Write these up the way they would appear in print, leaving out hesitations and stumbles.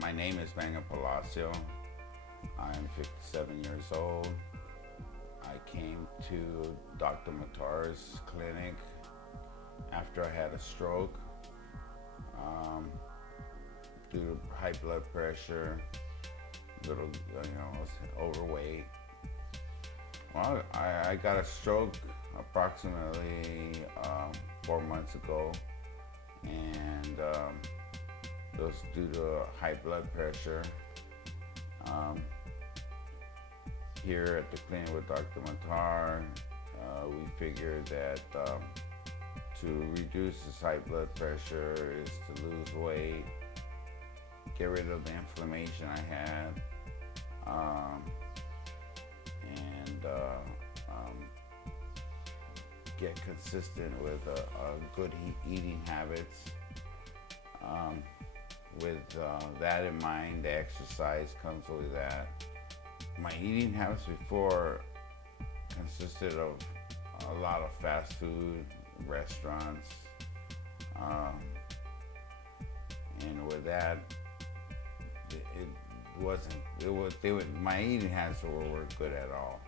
My name is Manuel. I'm 57 years old. I came to Dr. Matar's clinic after I had a stroke due to high blood pressure, little, I was overweight. Well, I got a stroke approximately 4 months ago, and it was due to high blood pressure. Here at the clinic with Dr. Matar, we figured that to reduce this high blood pressure is to lose weight, get rid of the inflammation I had, and get consistent with good eating habits. With that in mind, the exercise comes with that. My eating habits before consisted of a lot of fast food, restaurants, and with that, my eating habits weren't good at all.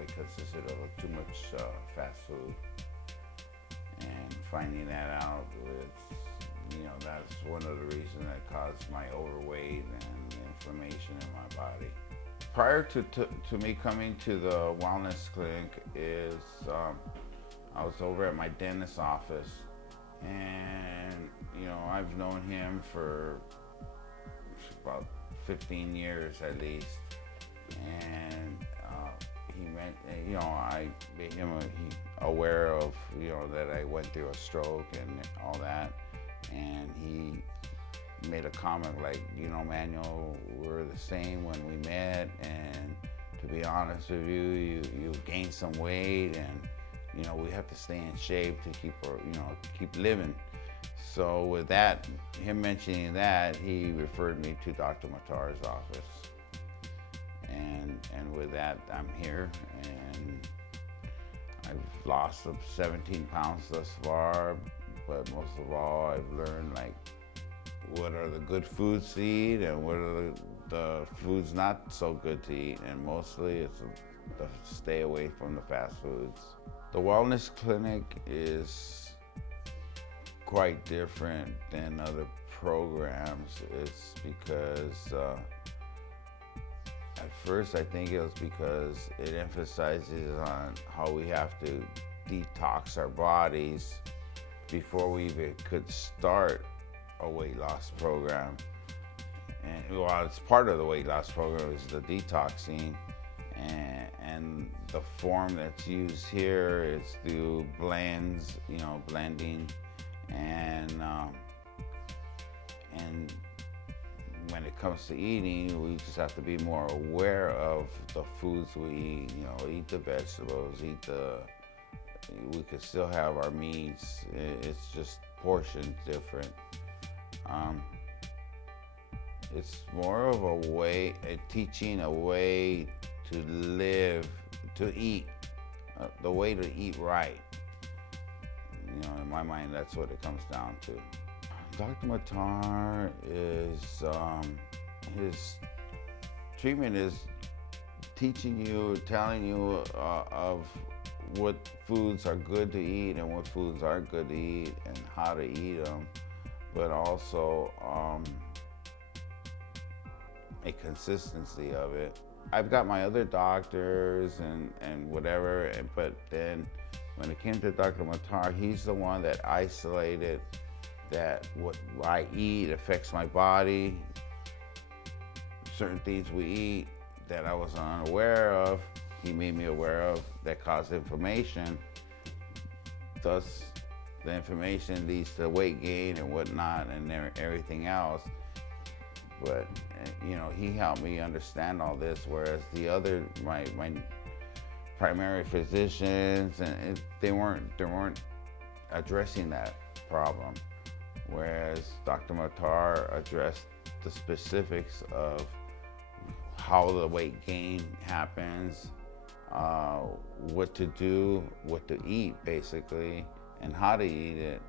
It consisted of too much fast food, and finding that out, that's one of the reasons that caused my overweight and inflammation in my body. Prior to me coming to the wellness clinic I was over at my dentist's office, and I've known him for about 15 years at least, and I made him aware of that I went through a stroke and all that, and he made a comment like, Manuel, we're the same when we met, and to be honest with you, you gained some weight, and we have to stay in shape to keep living. So with that, him mentioning that, he referred me to Dr. Matar's office, and with that, I'm here, and I've lost 17 pounds thus far, but most of all, I've learned what are the good foods to eat and what are the foods not so good to eat, and mostly it's to stay away from the fast foods. The wellness clinic is quite different than other programs. It's because at first I think it was because it emphasizes on how we have to detox our bodies before we even could start a weight loss program. And well, it's part of the weight loss program is the detoxing, and the form that's used here is through blends, blending, and when it comes to eating, we just have to be more aware of the foods we eat. Eat the vegetables, we could still have our meats. It's just portions different. It's more of a way, teaching a way to live, to eat, the way to eat right. In my mind, that's what it comes down to. Dr. Matar is, his treatment is teaching you, telling you of what foods are good to eat and what foods aren't good to eat and how to eat them, but also a consistency of it. I've got my other doctors and whatever, but then when it came to Dr. Matar, he's the one that isolated that what I eat affects my body. Certain things we eat that I was unaware of, he made me aware of, that cause inflammation. Thus, the inflammation leads to weight gain and whatnot and everything else. But he helped me understand all this, whereas the other, my primary physicians, and they weren't addressing that problem. Whereas Dr. Matar addressed the specifics of how the weight gain happens, what to do, what to eat basically, and how to eat it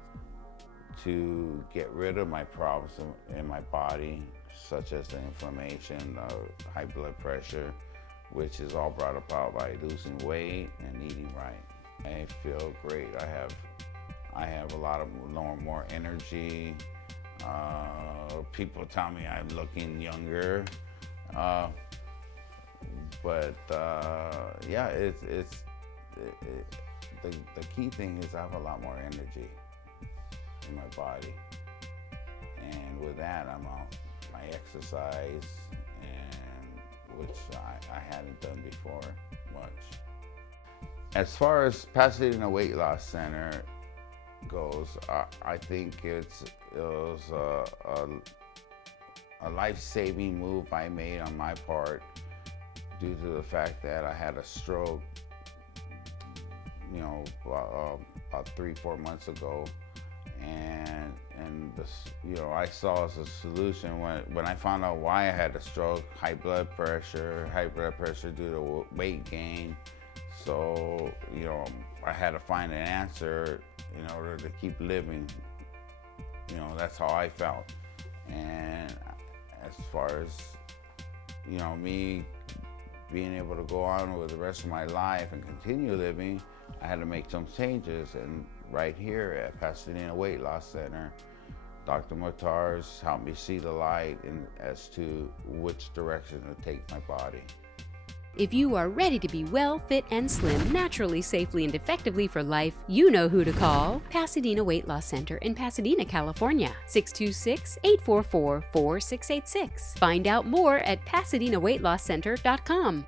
to get rid of my problems in my body, such as the inflammation, high blood pressure, which is all brought about by losing weight and eating right. I feel great. I have a lot of more energy. People tell me I'm looking younger, but yeah, the key thing is I have a lot more energy in my body, and with that, I'm on my exercise, and which I hadn't done before much. As far as Pasadena Weight Loss Center goes, I think it was a life-saving move I made on my part due to the fact that I had a stroke, you know, about 3-4 months ago, and this, you know, I saw as a solution when I found out why I had a stroke: high blood pressure due to weight gain. So, you know, I had to find an answer in order to keep living. You know, that's how I felt. And as far as, you know, me being able to go on with the rest of my life and continue living, I had to make some changes. And right here at Pasadena Weight Loss Center, Dr. Muhtar's helped me see the light as to which direction to take my body. If you are ready to be well, fit, and slim naturally, safely, and effectively for life, you know who to call. Pasadena Weight Loss Center in Pasadena, California, 626-844-4686. Find out more at PasadenaWeightLossCenter.com.